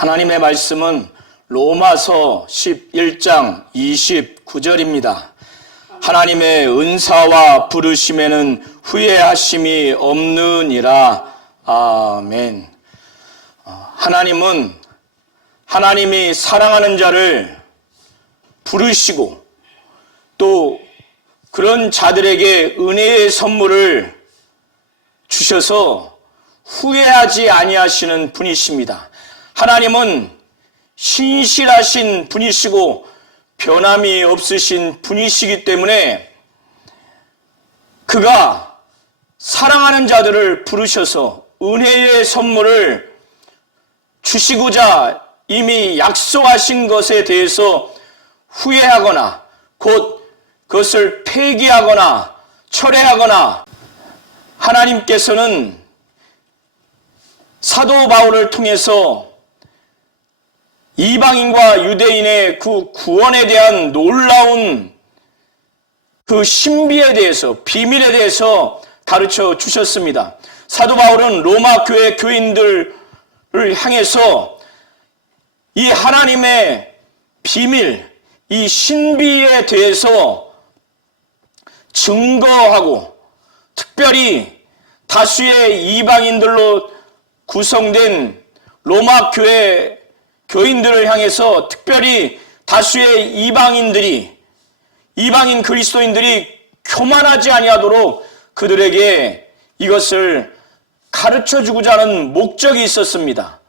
하나님의 말씀은 로마서 11장 29절입니다. 하나님의 은사와 부르심에는 후회하심이 없느니라. 아멘. 하나님은 하나님이 사랑하는 자를 부르시고 또 그런 자들에게 은혜의 선물을 주셔서 후회하지 아니하시는 분이십니다. 하나님은 신실하신 분이시고 변함이 없으신 분이시기 때문에 그가 사랑하는 자들을 부르셔서 은혜의 선물을 주시고자 이미 약속하신 것에 대해서 후회하거나 곧 그것을 폐기하거나 철회하거나 하나님께서는 사도 바울을 통해서 이방인과 유대인의 그 구원에 대한 놀라운 그 신비에 대해서, 비밀에 대해서 가르쳐 주셨습니다. 사도 바울은 로마 교회 교인들을 향해서 이 하나님의 비밀, 이 신비에 대해서 증거하고 특별히 다수의 이방인들로 구성된 로마 교회 교인들을 향해서 특별히 다수의 이방인 그리스도인들이 교만하지 아니하도록 그들에게 이것을 가르쳐주고자 하는 목적이 있었습니다.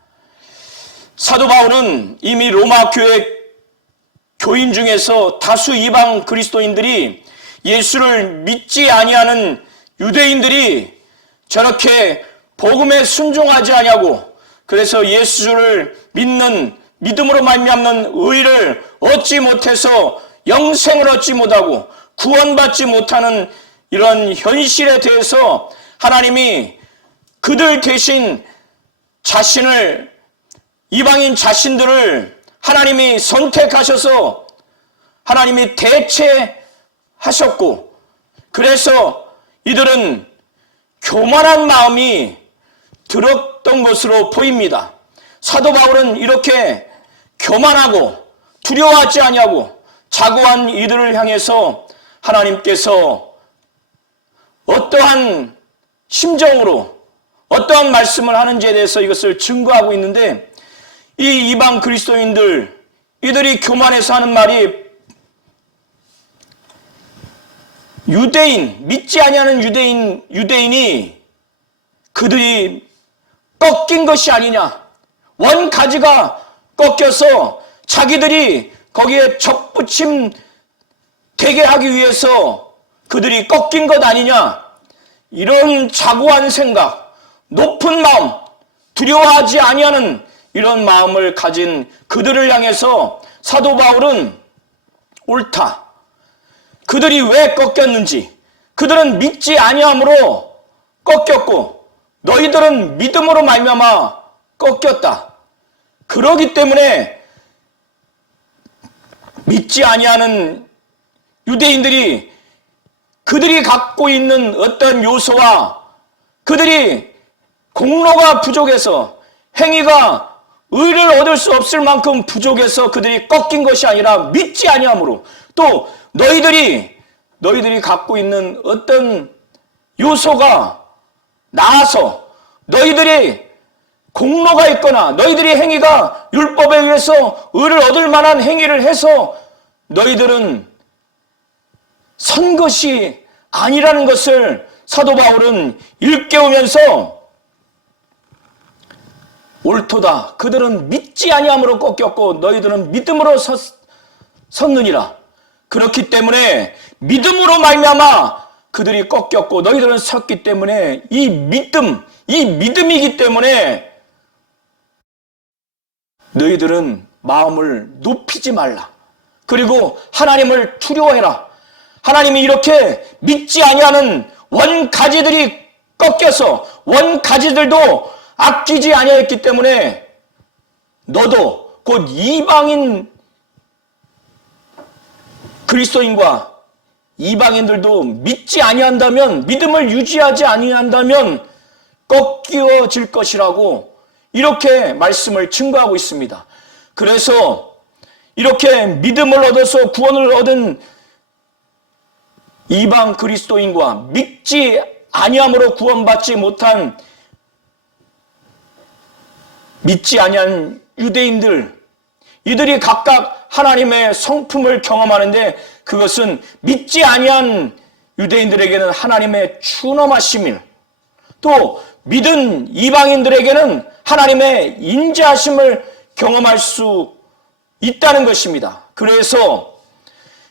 사도 바울은 이미 로마 교회 교인 중에서 다수 이방 그리스도인들이 예수를 믿지 아니하는 유대인들이 저렇게 복음에 순종하지 아니하고 그래서 예수를 믿는 믿음으로 말미암는 의를 얻지 못해서 영생을 얻지 못하고 구원받지 못하는 이런 현실에 대해서 하나님이 그들 대신 이방인 자신들을 하나님이 선택하셔서 하나님이 대체하셨고 그래서 이들은 교만한 마음이 들었던 것으로 보입니다. 사도 바울은 이렇게 교만하고 두려워하지 아니하고 자고한 이들을 향해서 하나님께서 어떠한 심정으로 어떠한 말씀을 하는지에 대해서 이것을 증거하고 있는데 이 이방 그리스도인들 이들이 교만해서 하는 말이 믿지 아니하는 유대인이 그들이 꺾인 것이 아니냐, 원가지가 꺾여서 자기들이 거기에 접붙임 되게 하기 위해서 그들이 꺾인 것 아니냐, 이런 자고한 생각, 높은 마음, 두려워하지 아니하는 이런 마음을 가진 그들을 향해서 사도 바울은 옳다, 그들이 왜 꺾였는지, 그들은 믿지 아니함으로 꺾였고 너희들은 믿음으로 말미암아 꺾였다. 그러기 때문에 믿지 아니하는 유대인들이 그들이 갖고 있는 어떤 요소와 그들이 공로가 부족해서 행위가 의를 얻을 수 없을 만큼 부족해서 그들이 꺾인 것이 아니라 믿지 아니함으로 또 너희들이 갖고 있는 어떤 요소가 나아서 너희들이 공로가 있거나 너희들의 행위가 율법에 의해서 의를 얻을 만한 행위를 해서 너희들은 선 것이 아니라는 것을 사도 바울은 일깨우면서 옳도다. 그들은 믿지 아니함으로 꺾였고 너희들은 믿음으로 섰느니라. 그렇기 때문에 믿음으로 말미암아 그들이 꺾였고 너희들은 섰기 때문에 이 믿음이기 때문에 너희들은 마음을 높이지 말라. 그리고 하나님을 두려워해라. 하나님이 이렇게 믿지 아니하는 원가지들이 꺾여서 원가지들도 아끼지 아니했기 때문에 너도 곧 이방인 그리스도인과 이방인들도 믿지 아니한다면 믿음을 유지하지 아니한다면 꺾여질 것이라고 이렇게 말씀을 증거하고 있습니다. 그래서 이렇게 믿음을 얻어서 구원을 얻은 이방 그리스도인과 믿지 아니함으로 구원받지 못한 믿지 아니한 유대인들, 이들이 각각 하나님의 성품을 경험하는데 그것은 믿지 아니한 유대인들에게는 하나님의 준엄하심을, 또 믿은 이방인들에게는 하나님의 인자하심을 경험할 수 있다는 것입니다. 그래서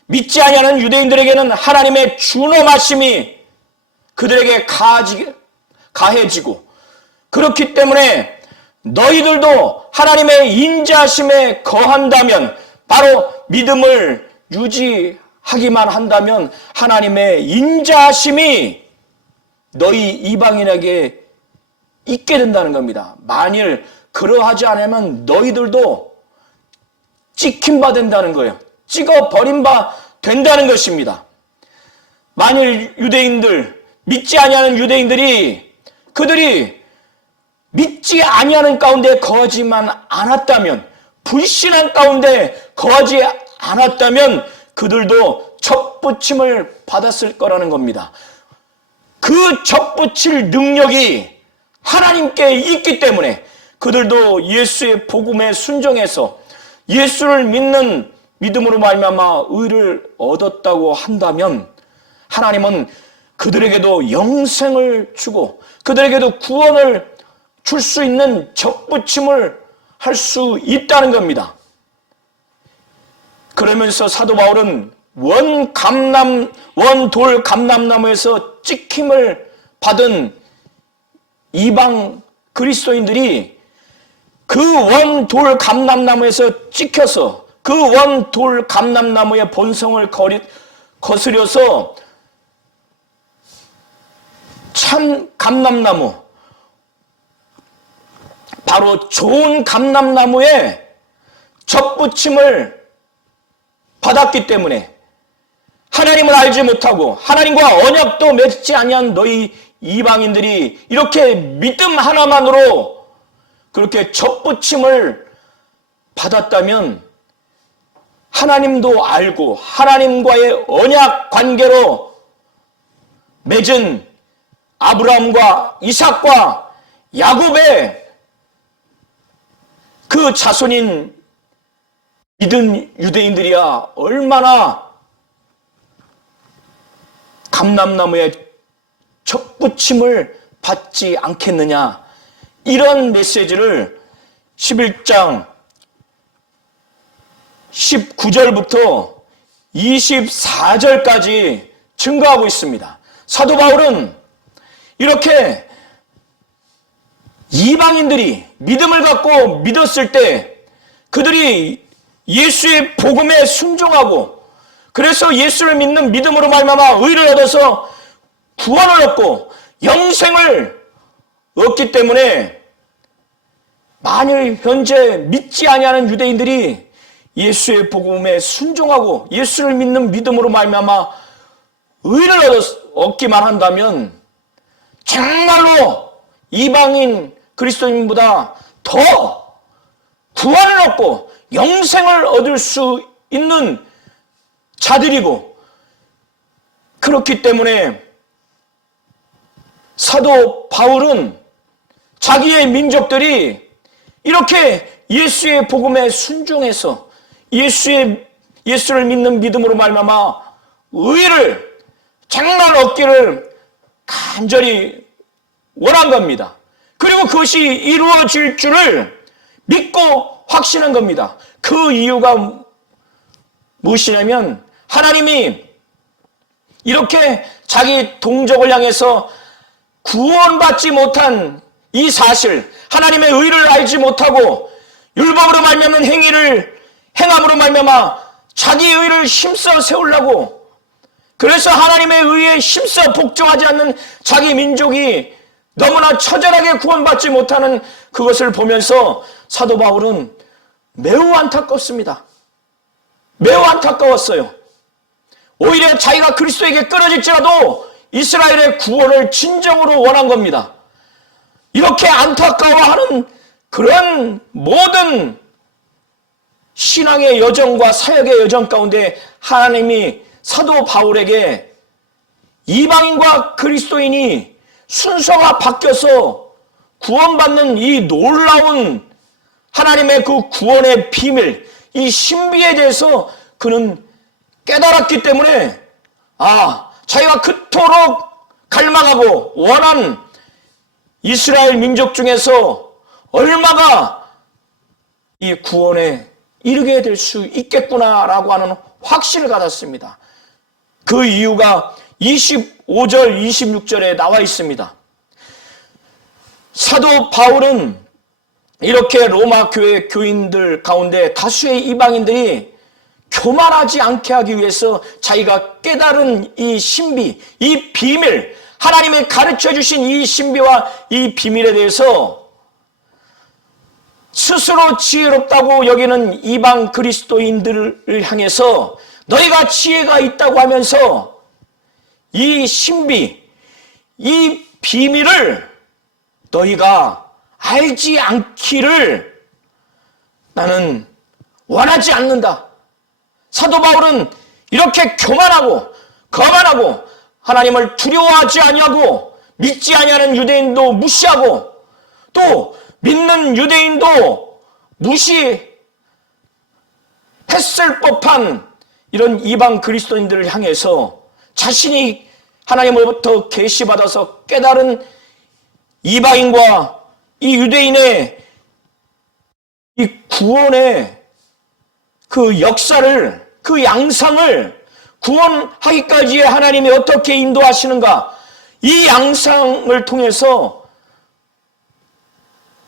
믿지 아니하는 유대인들에게는 하나님의 준엄하심이 그들에게 가해지고, 그렇기 때문에 너희들도 하나님의 인자하심에 거한다면, 바로 믿음을 유지하기만 한다면 하나님의 인자하심이 너희 이방인에게 있게 된다는 겁니다. 만일 그러하지 않으면 너희들도 찍힌 바 된다는 거예요. 찍어 버린 바 된다는 것입니다. 만일 유대인들, 믿지 아니하는 유대인들이 그들이 믿지 아니하는 가운데 거하지만 않았다면, 불신한 가운데 거하지 않았다면 그들도 접붙임을 받았을 거라는 겁니다. 그 접붙일 능력이 하나님께 있기 때문에 그들도 예수의 복음에 순종해서 예수를 믿는 믿음으로 말미암아 의를 얻었다고 한다면, 하나님은 그들에게도 영생을 주고 그들에게도 구원을 줄 수 있는 접붙임을 할 수 있다는 겁니다. 그러면서 사도 바울은 원돌 감람나무에서 찍힘을 받은 이방 그리스도인들이 그 원돌 감람나무에서 찍혀서 그 원돌 감람나무의 본성을 거스려서 참 감람나무, 바로 좋은 감람나무에 접붙임을 받았기 때문에 하나님을 알지 못하고 하나님과 언약도 맺지 아니한 너희 이방인들이 이렇게 믿음 하나만으로 그렇게 접붙임을 받았다면, 하나님도 알고 하나님과의 언약 관계로 맺은 아브라함과 이삭과 야곱의 그 자손인 믿은 유대인들이야 얼마나 감람나무에 접붙임을 받지 않겠느냐, 이런 메시지를 11장 19절부터 24절까지 증거하고 있습니다. 사도 바울은 이렇게 이방인들이 믿음을 갖고 믿었을 때 그들이 예수의 복음에 순종하고, 그래서 예수를 믿는 믿음으로 말미암아 의를 얻어서 구원을 얻고 영생을 얻기 때문에, 만일 현재 믿지 아니하는 유대인들이 예수의 복음에 순종하고 예수를 믿는 믿음으로 말미암아 의를 얻기만 한다면 정말로 이방인 그리스도인보다 더 구원을 얻고 영생을 얻을 수 있는 자들이고, 그렇기 때문에 사도 바울은 자기의 민족들이 이렇게 예수의 복음에 순종해서 예수를 믿는 믿음으로 말미암아 의를 정말 얻기를 간절히 원한 겁니다. 그리고 그것이 이루어질 줄을 믿고 확신한 겁니다. 그 이유가 무엇이냐면, 하나님이 이렇게 자기 동족을 향해서 구원받지 못한 이 사실, 하나님의 의를 알지 못하고 율법으로 말미암은 행함으로 말미암아 자기 의를 힘써 세우려고, 그래서 하나님의 의에 힘써 복종하지 않는 자기 민족이 너무나 처절하게 구원받지 못하는 그것을 보면서 사도 바울은 매우 안타깝습니다. 매우 안타까웠어요. 오히려 자기가 그리스도에게 끊어질지라도 이스라엘의 구원을 진정으로 원한 겁니다. 이렇게 안타까워하는 그런 모든 신앙의 여정과 사역의 여정 가운데 하나님이 사도 바울에게 이방인과 그리스도인이 순서가 바뀌어서 구원받는 이 놀라운 하나님의 그 구원의 비밀, 이 신비에 대해서 그는 깨달았기 때문에 자기가 그토록 갈망하고 원한 이스라엘 민족 중에서 얼마가 이 구원에 이르게 될 수 있겠구나라고 하는 확신을 가졌습니다. 그 이유가 25절, 26절에 나와 있습니다. 사도 바울은 이렇게 로마 교회 교인들 가운데 다수의 이방인들이 교만하지 않게 하기 위해서 자기가 깨달은 이 신비, 이 비밀, 하나님이 가르쳐 주신 이 신비와 이 비밀에 대해서 스스로 지혜롭다고 여기는 이방 그리스도인들을 향해서 너희가 지혜가 있다고 하면서 이 신비, 이 비밀을 너희가 알지 않기를 나는 원하지 않는다. 사도 바울은 이렇게 교만하고 거만하고 하나님을 두려워하지 아니하고 믿지 아니하는 유대인도 무시하고 또 믿는 유대인도 무시했을 법한 이런 이방 그리스도인들을 향해서 자신이 하나님으로부터 계시받아서 깨달은 이방인과 이 유대인의 이 구원의 그 역사를, 그 양상을 구원하기까지의 하나님이 어떻게 인도하시는가, 이 양상을 통해서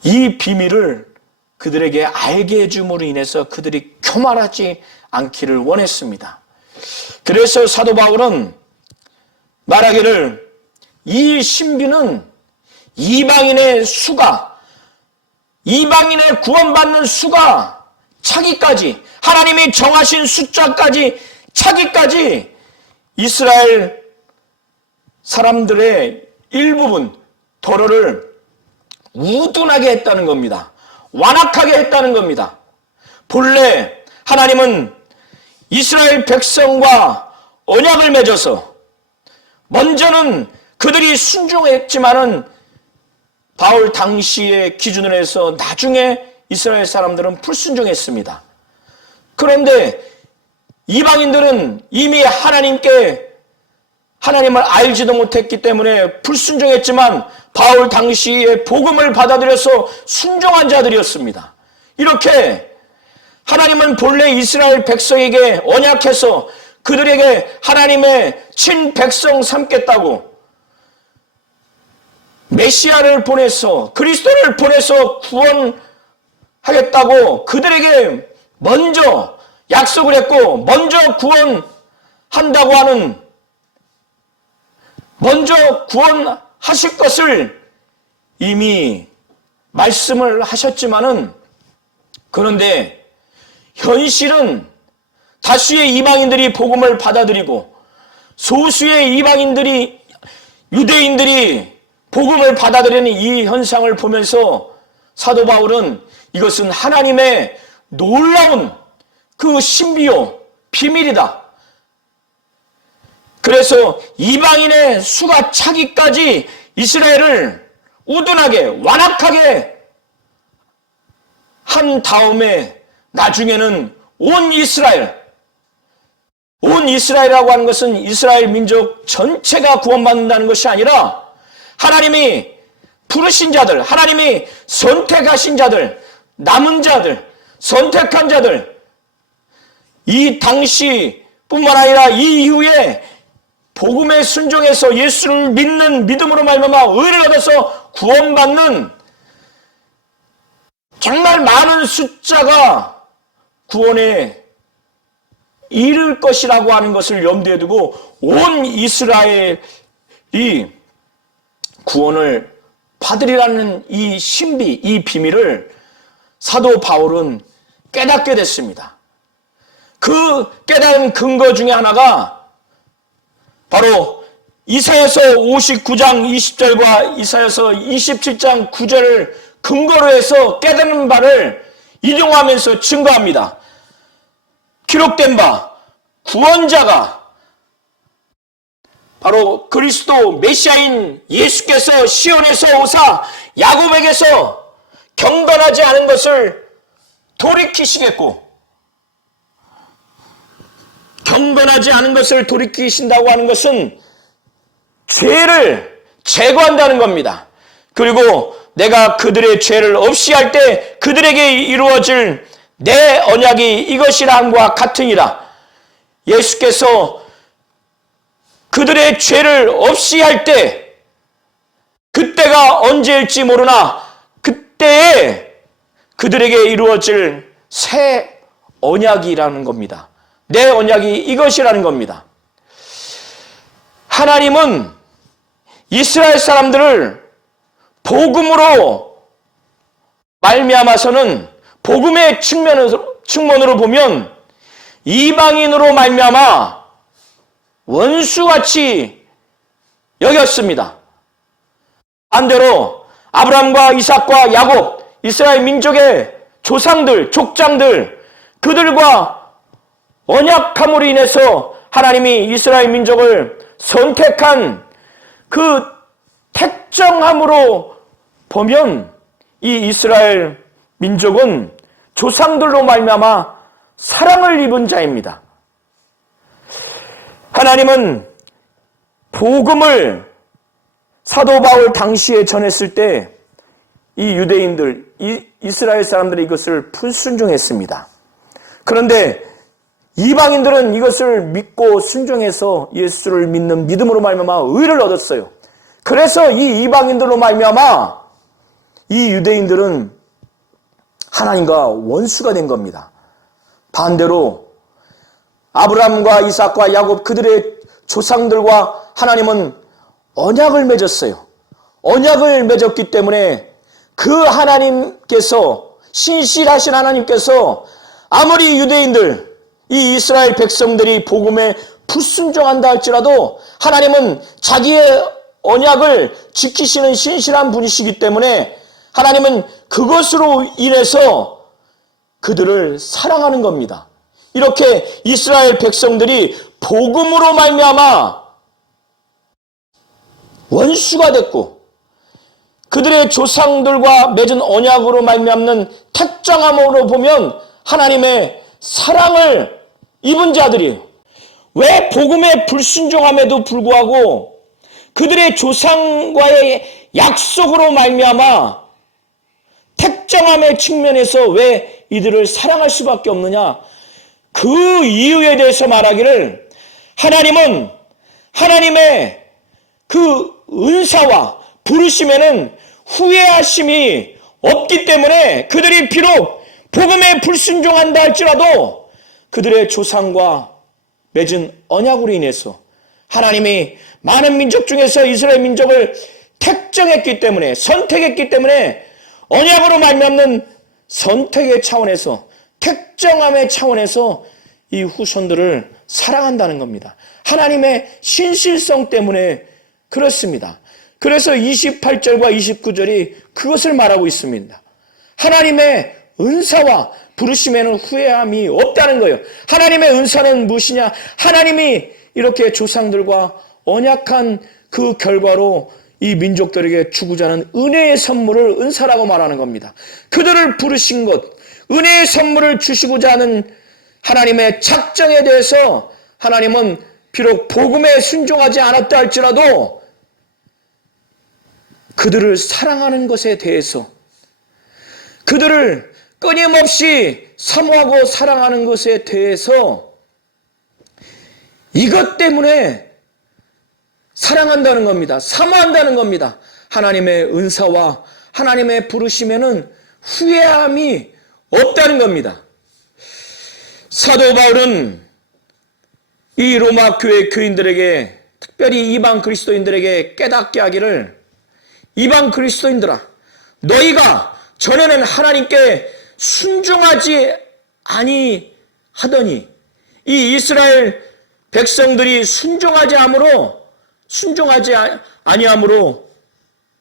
이 비밀을 그들에게 알게 해줌으로 인해서 그들이 교만하지 않기를 원했습니다. 그래서 사도 바울은 말하기를 이 신비는 이방인의 수가, 이방인의 구원받는 수가 차기까지, 하나님이 정하신 숫자까지 차기까지 이스라엘 사람들의 일부분 도로를 우둔하게 했다는 겁니다. 완악하게 했다는 겁니다. 본래 하나님은 이스라엘 백성과 언약을 맺어서 먼저는 그들이 순종했지만은 바울 당시의 기준으로 해서 나중에 이스라엘 사람들은 불순종했습니다. 그런데 이방인들은 이미 하나님을 알지도 못했기 때문에 불순종했지만 바울 당시에 복음을 받아들여서 순종한 자들이었습니다. 이렇게 하나님은 본래 이스라엘 백성에게 언약해서 그들에게 하나님의 친백성 삼겠다고 메시아를 보내서 그리스도를 보내서 구원하겠다고 그들에게 먼저 약속을 했고 먼저 구원한다고 하는 먼저 구원하실 것을 이미 말씀을 하셨지만은 그런데 현실은 다수의 이방인들이 복음을 받아들이고 소수의 유대인들이 복음을 받아들이는 이 현상을 보면서 사도 바울은 이것은 하나님의 놀라운 그 신비요 비밀이다. 그래서 이방인의 수가 차기까지 이스라엘을 우둔하게 완악하게 한 다음에 나중에는 온 이스라엘이라고 하는 것은 이스라엘 민족 전체가 구원받는다는 것이 아니라 하나님이 부르신 자들, 하나님이 선택하신 자들, 남은 자들, 선택한 자들, 이 당시뿐만 아니라 이 이후에 복음에 순종해서 예수를 믿는 믿음으로 말미암아 의를 얻어서 구원받는 정말 많은 숫자가 구원에 이를 것이라고 하는 것을 염두에 두고 온 이스라엘이 구원을 받으리라는 이 신비, 이 비밀을 사도 바울은 깨닫게 됐습니다. 그 깨달은 근거 중에 하나가 바로 이사야서 59장 20절과 이사야서 27장 9절을 근거로 해서 깨닫는 바를 인용하면서 증거합니다. 기록된 바 구원자가 바로 그리스도 메시아인 예수께서 시온에서 오사 야곱에게서 경건하지 않은 것을 돌이키시겠고, 경건하지 않은 것을 돌이키신다고 하는 것은 죄를 제거한다는 겁니다. 그리고 내가 그들의 죄를 없이 할 때 그들에게 이루어질 내 언약이 이것이라 함과 같으니라. 예수께서 그들의 죄를 없이 할 때, 그때가 언제일지 모르나 그때에 그들에게 이루어질 새 언약이라는 겁니다. 내 언약이 이것이라는 겁니다. 하나님은 이스라엘 사람들을 복음으로 말미암아서는, 복음의 측면으로 보면 이방인으로 말미암아 원수같이 여겼습니다. 반대로 아브라함과 이삭과 야곱, 이스라엘 민족의 조상들, 족장들, 그들과 언약함으로 인해서 하나님이 이스라엘 민족을 선택한 그 택정함으로 보면 이 이스라엘 민족은 조상들로 말미암아 사랑을 입은 자입니다. 하나님은 복음을 사도 바울 당시에 전했을 때 이 유대인들, 이스라엘 사람들이 이것을 불순종했습니다. 그런데 이방인들은 이것을 믿고 순종해서 예수를 믿는 믿음으로 말미암아 의를 얻었어요. 그래서 이 이방인들로 말미암아 이 유대인들은 하나님과 원수가 된 겁니다. 반대로 아브라함과 이삭과 야곱, 그들의 조상들과 하나님은 언약을 맺었어요. 언약을 맺었기 때문에 그 하나님께서, 신실하신 하나님께서 아무리 유대인들, 이 이스라엘 백성들이 복음에 불순종한다 할지라도 하나님은 자기의 언약을 지키시는 신실한 분이시기 때문에 하나님은 그것으로 인해서 그들을 사랑하는 겁니다. 이렇게 이스라엘 백성들이 복음으로 말미암아 원수가 됐고, 그들의 조상들과 맺은 언약으로 말미암는 택정함으로 보면 하나님의 사랑을 입은 자들이에요. 왜 복음에 불순종함에도 불구하고 그들의 조상과의 약속으로 말미암아 택정함의 측면에서 왜 이들을 사랑할 수밖에 없느냐? 그 이유에 대해서 말하기를, 하나님은 하나님의 그 은사와 부르심에는 후회하심이 없기 때문에 그들이 비록 복음에 불순종한다 할지라도 그들의 조상과 맺은 언약으로 인해서 하나님이 많은 민족 중에서 이스라엘 민족을 택정했기 때문에, 선택했기 때문에 언약으로 말미암는 선택의 차원에서, 택정함의 차원에서 이 후손들을 사랑한다는 겁니다. 하나님의 신실성 때문에 그렇습니다. 그래서 28절과 29절이 그것을 말하고 있습니다. 하나님의 은사와 부르심에는 후회함이 없다는 거예요. 하나님의 은사는 무엇이냐? 하나님이 이렇게 조상들과 언약한 그 결과로 이 민족들에게 주고자 하는 은혜의 선물을 은사라고 말하는 겁니다. 그들을 부르신 것, 은혜의 선물을 주시고자 하는 하나님의 작정에 대해서 하나님은 비록 복음에 순종하지 않았다 할지라도 그들을 사랑하는 것에 대해서, 그들을 끊임없이 사모하고 사랑하는 것에 대해서 이것 때문에 사랑한다는 겁니다. 사모한다는 겁니다. 하나님의 은사와 하나님의 부르심에는 후회함이 없다는 겁니다. 사도 바울은 이 로마 교회 교인들에게, 특별히 이방 그리스도인들에게 깨닫게 하기를, 이방 그리스도인들아, 너희가 전에는 하나님께 순종하지 아니하더니 이 이스라엘 백성들이 순종하지 아니함으로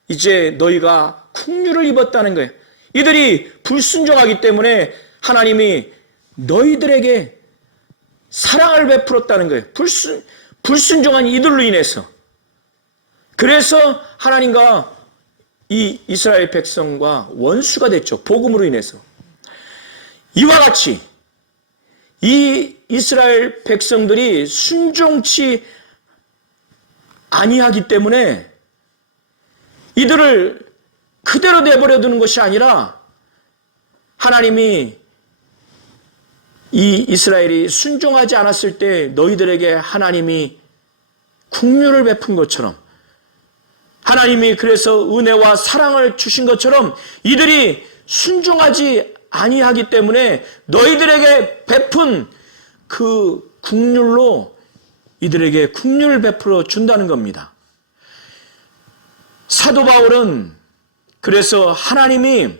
이제 너희가 국류를 입었다는 거예요. 이들이 불순종하기 때문에 하나님이 너희들에게 사랑을 베풀었다는 거예요. 불순종한 이들로 인해서. 그래서 하나님과 이 이스라엘 백성과 원수가 됐죠. 복음으로 인해서. 이와 같이 이 이스라엘 백성들이 순종치 아니하기 때문에 이들을 그대로 내버려 두는 것이 아니라 하나님이 이 이스라엘이 순종하지 않았을 때 너희들에게 하나님이 국류를 베푼 것처럼, 하나님이 그래서 은혜와 사랑을 주신 것처럼 이들이 순종하지 아니하기 때문에 너희들에게 베푼 그 국률로 이들에게 국률을 베풀어 준다는 겁니다. 사도 바울은 그래서 하나님이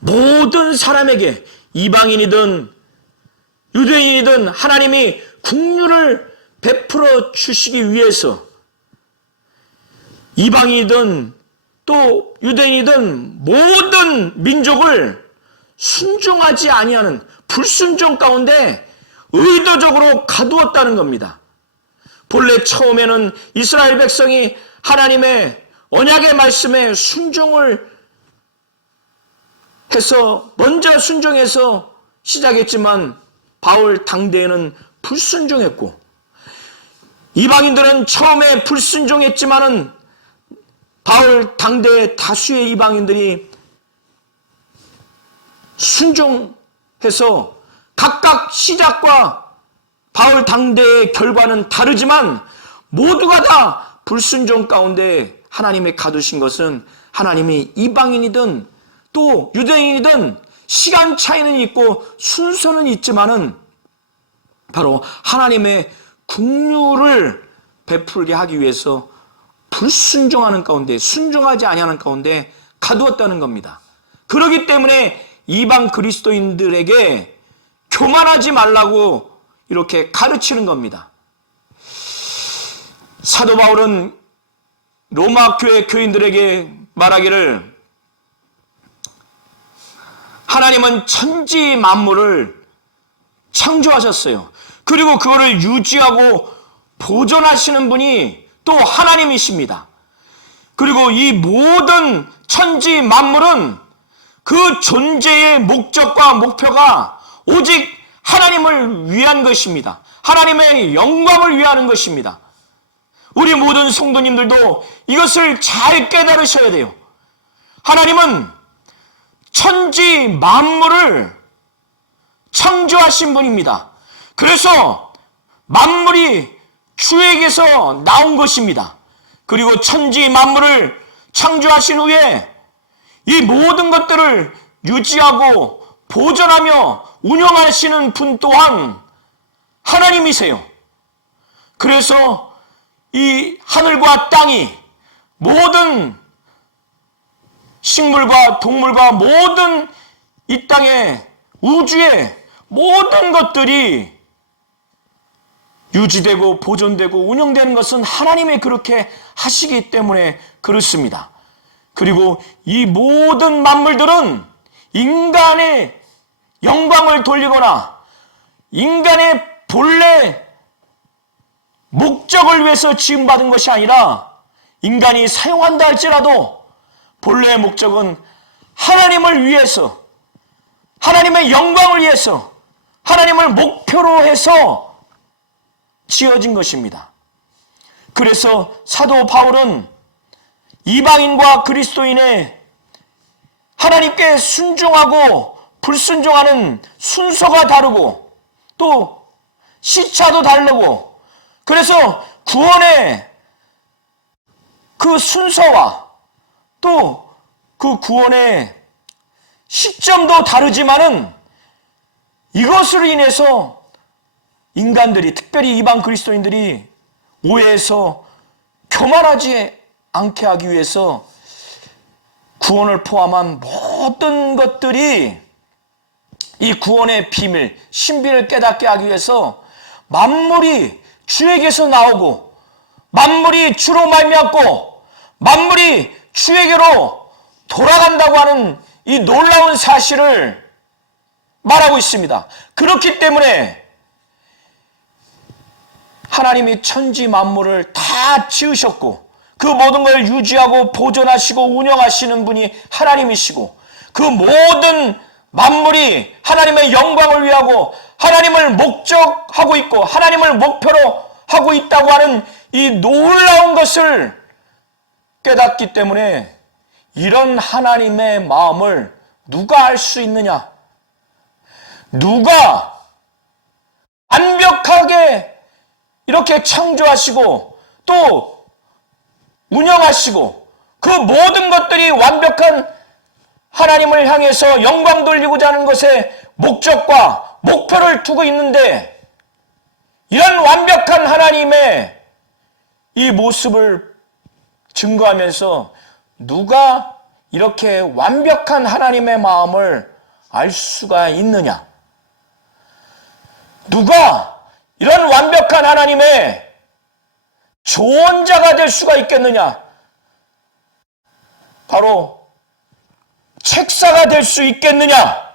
모든 사람에게, 이방인이든 유대인이든 하나님이 국률을 베풀어 주시기 위해서 이방인이든 또 유대인이든 모든 민족을 순종하지 아니하는 불순종 가운데 의도적으로 가두었다는 겁니다. 본래 처음에는 이스라엘 백성이 하나님의 언약의 말씀에 순종을 해서 먼저 순종해서 시작했지만 바울 당대에는 불순종했고, 이방인들은 처음에 불순종했지만은 바울 당대의 다수의 이방인들이 순종해서 각각 시작과 바울 당대의 결과는 다르지만 모두가 다 불순종 가운데 하나님이 가두신 것은 하나님이 이방인이든 또 유대인이든 시간 차이는 있고 순서는 있지만은 바로 하나님의 국류를 베풀게 하기 위해서 불순종하는 가운데, 순종하지 아니하는 가운데 가두었다는 겁니다. 그렇기 때문에 이방 그리스도인들에게 교만하지 말라고 이렇게 가르치는 겁니다. 사도 바울은 로마 교회 교인들에게 말하기를 하나님은 천지 만물을 창조하셨어요. 그리고 그거를 유지하고 보존하시는 분이 또 하나님이십니다. 그리고 이 모든 천지 만물은 그 존재의 목적과 목표가 오직 하나님을 위한 것입니다. 하나님의 영광을 위하는 것입니다. 우리 모든 성도님들도 이것을 잘 깨달으셔야 돼요. 하나님은 천지 만물을 창조하신 분입니다. 그래서 만물이 주에게서 나온 것입니다. 그리고 천지 만물을 창조하신 후에 이 모든 것들을 유지하고 보존하며 운영하시는 분 또한 하나님이세요. 그래서 이 하늘과 땅이 모든 식물과 동물과 모든 이 땅의 우주의 모든 것들이 유지되고 보존되고 운영되는 것은 하나님이 그렇게 하시기 때문에 그렇습니다. 그리고 이 모든 만물들은 인간의 영광을 돌리거나 인간의 본래 목적을 위해서 지음받은 것이 아니라 인간이 사용한다 할지라도 본래의 목적은 하나님을 위해서, 하나님의 영광을 위해서, 하나님을 목표로 해서 지어진 것입니다. 그래서 사도 바울은 이방인과 그리스도인의 하나님께 순종하고 불순종하는 순서가 다르고 또 시차도 다르고, 그래서 구원의 그 순서와 또 그 구원의 시점도 다르지만은 이것으로 인해서 인간들이, 특별히 이방 그리스도인들이 오해해서 교만하지 않게 하기 위해서 구원을 포함한 모든 것들이 이 구원의 비밀, 신비를 깨닫게 하기 위해서 만물이 주에게서 나오고 만물이 주로 말미암고 만물이 주에게로 돌아간다고 하는 이 놀라운 사실을 말하고 있습니다. 그렇기 때문에 하나님이 천지 만물을 다 지으셨고 그 모든 걸 유지하고 보존하시고 운영하시는 분이 하나님이시고 그 모든 만물이 하나님의 영광을 위하고 하나님을 목적하고 있고 하나님을 목표로 하고 있다고 하는 이 놀라운 것을 깨닫기 때문에 이런 하나님의 마음을 누가 알 수 있느냐? 누가 완벽하게 이렇게 창조하시고 또 운영하시고 그 모든 것들이 완벽한 하나님을 향해서 영광 돌리고자 하는 것에 목적과 목표를 두고 있는데 이런 완벽한 하나님의 이 모습을 증거하면서 누가 이렇게 완벽한 하나님의 마음을 알 수가 있느냐? 누가 이런 완벽한 하나님의 조언자가 될 수가 있겠느냐? 바로 책사가 될 수 있겠느냐?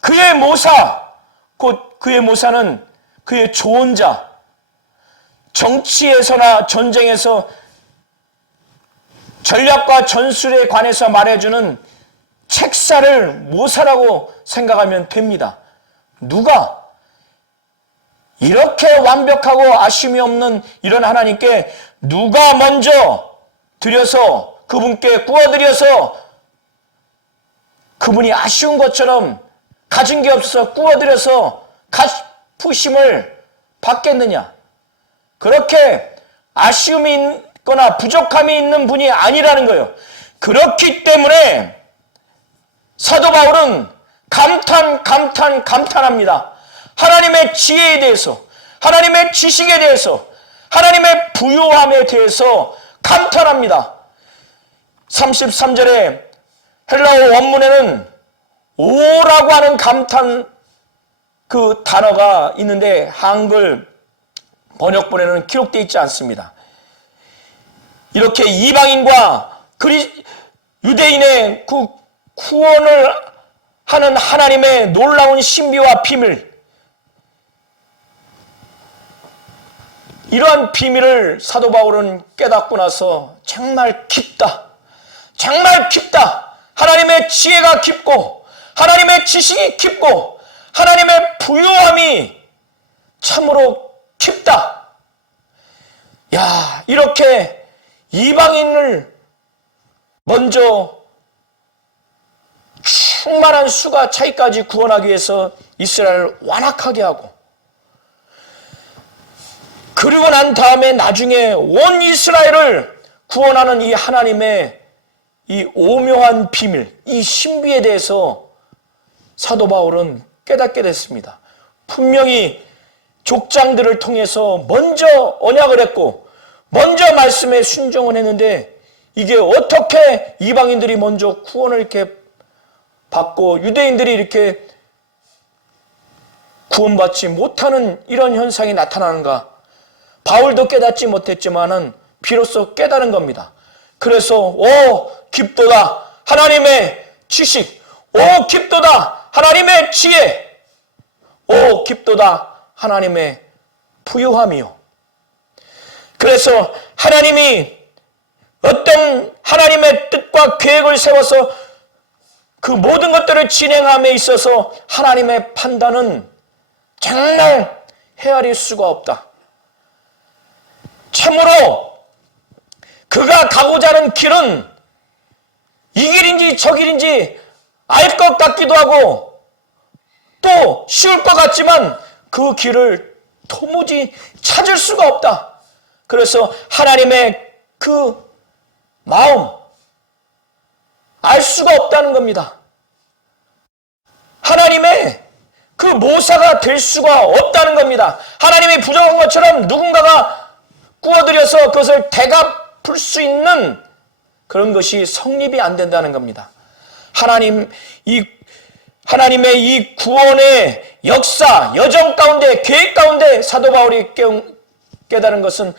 그의 모사, 곧 그의 모사는 그의 조언자, 정치에서나 전쟁에서 전략과 전술에 관해서 말해주는 책사를 모사라고 생각하면 됩니다. 누가 이렇게 완벽하고 아쉬움이 없는 이런 하나님께 누가 먼저 드려서 그분께 구워드려서 그분이 아쉬운 것처럼 가진 게 없어서 구워드려서 푸심을 받겠느냐? 그렇게 아쉬움이 있거나 부족함이 있는 분이 아니라는 거예요. 그렇기 때문에 사도 바울은 감탄합니다. 하나님의 지혜에 대해서, 하나님의 지식에 대해서, 하나님의 부요함에 대해서 감탄합니다. 33절에 헬라어 원문에는 오라고 하는 감탄 그 단어가 있는데 한글 번역본에는 기록되어 있지 않습니다. 이렇게 이방인과 유대인의 그 구원을 하는 하나님의 놀라운 신비와 비밀, 이러한 비밀을 사도 바울은 깨닫고 나서 정말 깊다. 정말 깊다. 하나님의 지혜가 깊고 하나님의 지식이 깊고 하나님의 부요함이 참으로 깊다. 야, 이렇게 이방인을 먼저 충만한 수가 차이까지 구원하기 위해서 이스라엘을 완악하게 하고 그리고 난 다음에 나중에 온 이스라엘을 구원하는 이 하나님의 이 오묘한 비밀, 이 신비에 대해서 사도 바울은 깨닫게 됐습니다. 분명히 족장들을 통해서 먼저 언약을 했고 먼저 말씀에 순종을 했는데 이게 어떻게 이방인들이 먼저 구원을 이렇게 받고 유대인들이 이렇게 구원받지 못하는 이런 현상이 나타나는가? 바울도 깨닫지 못했지만은 비로소 깨달은 겁니다. 그래서 오 깊도다 하나님의 지식, 오 깊도다 하나님의 지혜, 오 깊도다 하나님의 부요함이요. 그래서 하나님이 어떤 하나님의 뜻과 계획을 세워서 그 모든 것들을 진행함에 있어서 하나님의 판단은 정말 헤아릴 수가 없다. 참으로 그가 가고자 하는 길은 이 길인지 저 길인지 알 것 같기도 하고 또 쉬울 것 같지만 그 길을 도무지 찾을 수가 없다. 그래서 하나님의 그 마음 알 수가 없다는 겁니다. 하나님의 그 모사가 될 수가 없다는 겁니다. 하나님이 부정한 것처럼 누군가가 구워들여서 그것을 대갚을 수 있는 그런 것이 성립이 안 된다는 겁니다. 하나님의 이 구원의 역사, 여정 가운데, 계획 가운데 사도 바울이 깨달은 것은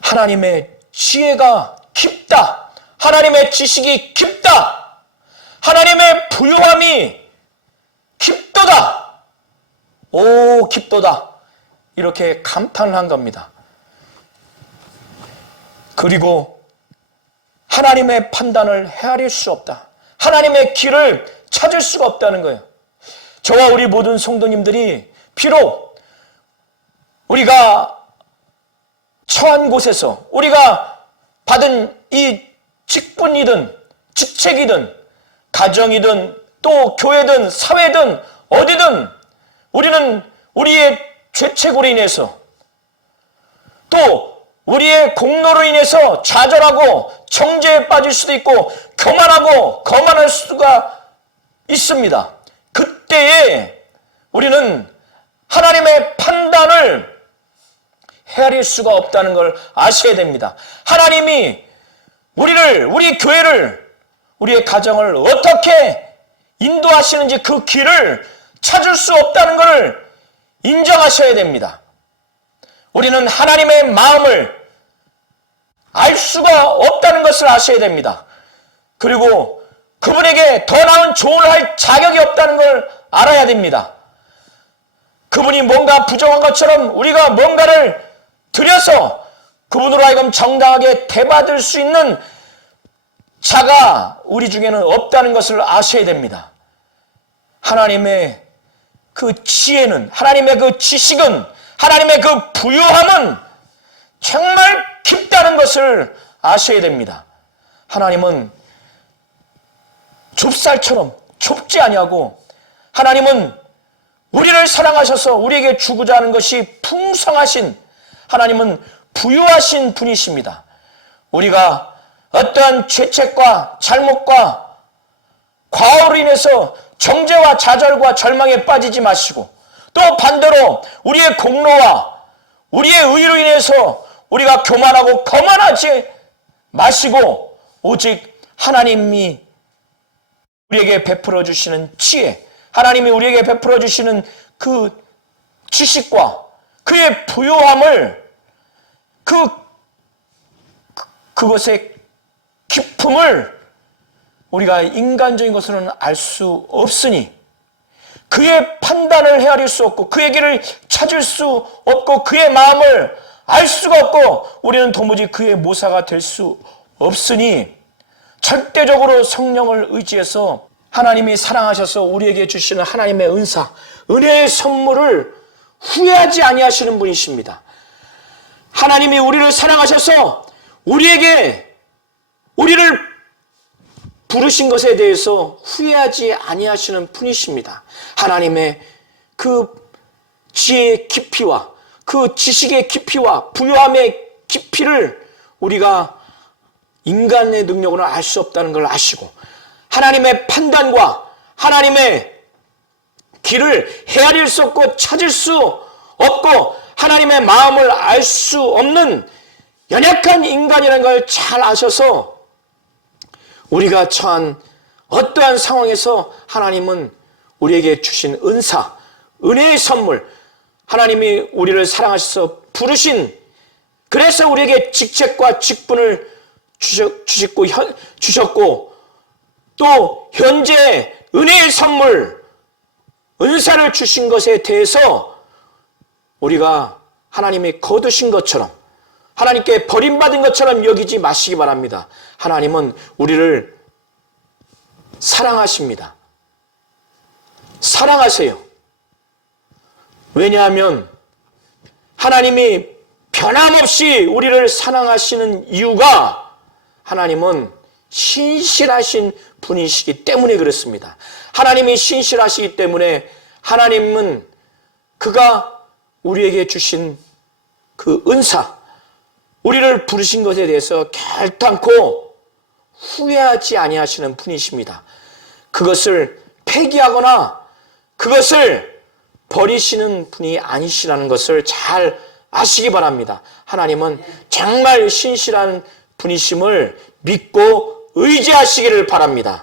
하나님의 지혜가 깊다. 하나님의 지식이 깊다. 하나님의 부유함이 깊도다. 오, 깊도다. 이렇게 감탄을 한 겁니다. 그리고 하나님의 판단을 헤아릴 수 없다. 하나님의 길을 찾을 수가 없다는 거예요. 저와 우리 모든 성도님들이 비록 우리가 처한 곳에서 우리가 받은 이 직분이든 직책이든 가정이든 또 교회든 사회든 어디든 우리는 우리의 죄책으로 인해서 또 우리의 공로로 인해서 좌절하고 정죄에 빠질 수도 있고 교만하고 거만할 수가 있습니다. 그때에 우리는 하나님의 판단을 헤아릴 수가 없다는 걸 아셔야 됩니다. 하나님이 우리 교회를, 우리의 가정을 어떻게 인도하시는지 그 길을 찾을 수 없다는 걸 인정하셔야 됩니다. 우리는 하나님의 마음을 알 수가 없다는 것을 아셔야 됩니다. 그리고 그분에게 더 나은 조언을 할 자격이 없다는 걸 알아야 됩니다. 그분이 뭔가 부정한 것처럼 우리가 뭔가를 드려서 그분으로 하여금 정당하게 대받을 수 있는 자가 우리 중에는 없다는 것을 아셔야 됩니다. 하나님의 그 지혜는, 하나님의 그 지식은, 하나님의 그 부유함은 정말 깊다는 것을 아셔야 됩니다. 하나님은 좁쌀처럼 좁지 아니하고 하나님은 우리를 사랑하셔서 우리에게 주고자 하는 것이 풍성하신, 하나님은 부유하신 분이십니다. 우리가 어떠한 죄책과 잘못과 과오로 인해서 정죄와 좌절과 절망에 빠지지 마시고 또 반대로 우리의 공로와 우리의 의로 인해서 우리가 교만하고 거만하지 마시고 오직 하나님이 우리에게 베풀어 주시는 지혜, 하나님이 우리에게 베풀어 주시는 그 지식과 그의 부요함을 그것의 깊음을 우리가 인간적인 것으로는 알 수 없으니 그의 판단을 헤아릴 수 없고 그의 길을 찾을 수 없고 그의 마음을 알 수가 없고 우리는 도무지 그의 모사가 될 수 없으니 절대적으로 성령을 의지해서 하나님이 사랑하셔서 우리에게 주시는 하나님의 은사, 은혜의 선물을 후회하지 아니하시는 분이십니다. 하나님이 우리를 사랑하셔서 우리를 부르신 것에 대해서 후회하지 아니하시는 분이십니다. 하나님의 그 지혜의 깊이와 그 지식의 깊이와 부요함의 깊이를 우리가 인간의 능력으로는 알 수 없다는 걸 아시고 하나님의 판단과 하나님의 길을 헤아릴 수 없고 찾을 수 없고 하나님의 마음을 알 수 없는 연약한 인간이라는 걸 잘 아셔서 우리가 처한 어떠한 상황에서 하나님은 우리에게 주신 은사, 은혜의 선물, 하나님이 우리를 사랑하셔서 부르신, 그래서 우리에게 직책과 직분을 주셨고 또 현재 은혜의 선물, 은사를 주신 것에 대해서 우리가 하나님이 거두신 것처럼 하나님께 버림받은 것처럼 여기지 마시기 바랍니다. 하나님은 우리를 사랑하십니다. 사랑하세요. 왜냐하면 하나님이 변함없이 우리를 사랑하시는 이유가 하나님은 신실하신 분이시기 때문에 그렇습니다. 하나님이 신실하시기 때문에 하나님은 그가 우리에게 주신 그 은사, 우리를 부르신 것에 대해서 결단코 후회하지 아니하시는 분이십니다. 그것을 폐기하거나 그것을 버리시는 분이 아니시라는 것을 잘 아시기 바랍니다. 하나님은 정말 신실한 분이심을 믿고 의지하시기를 바랍니다.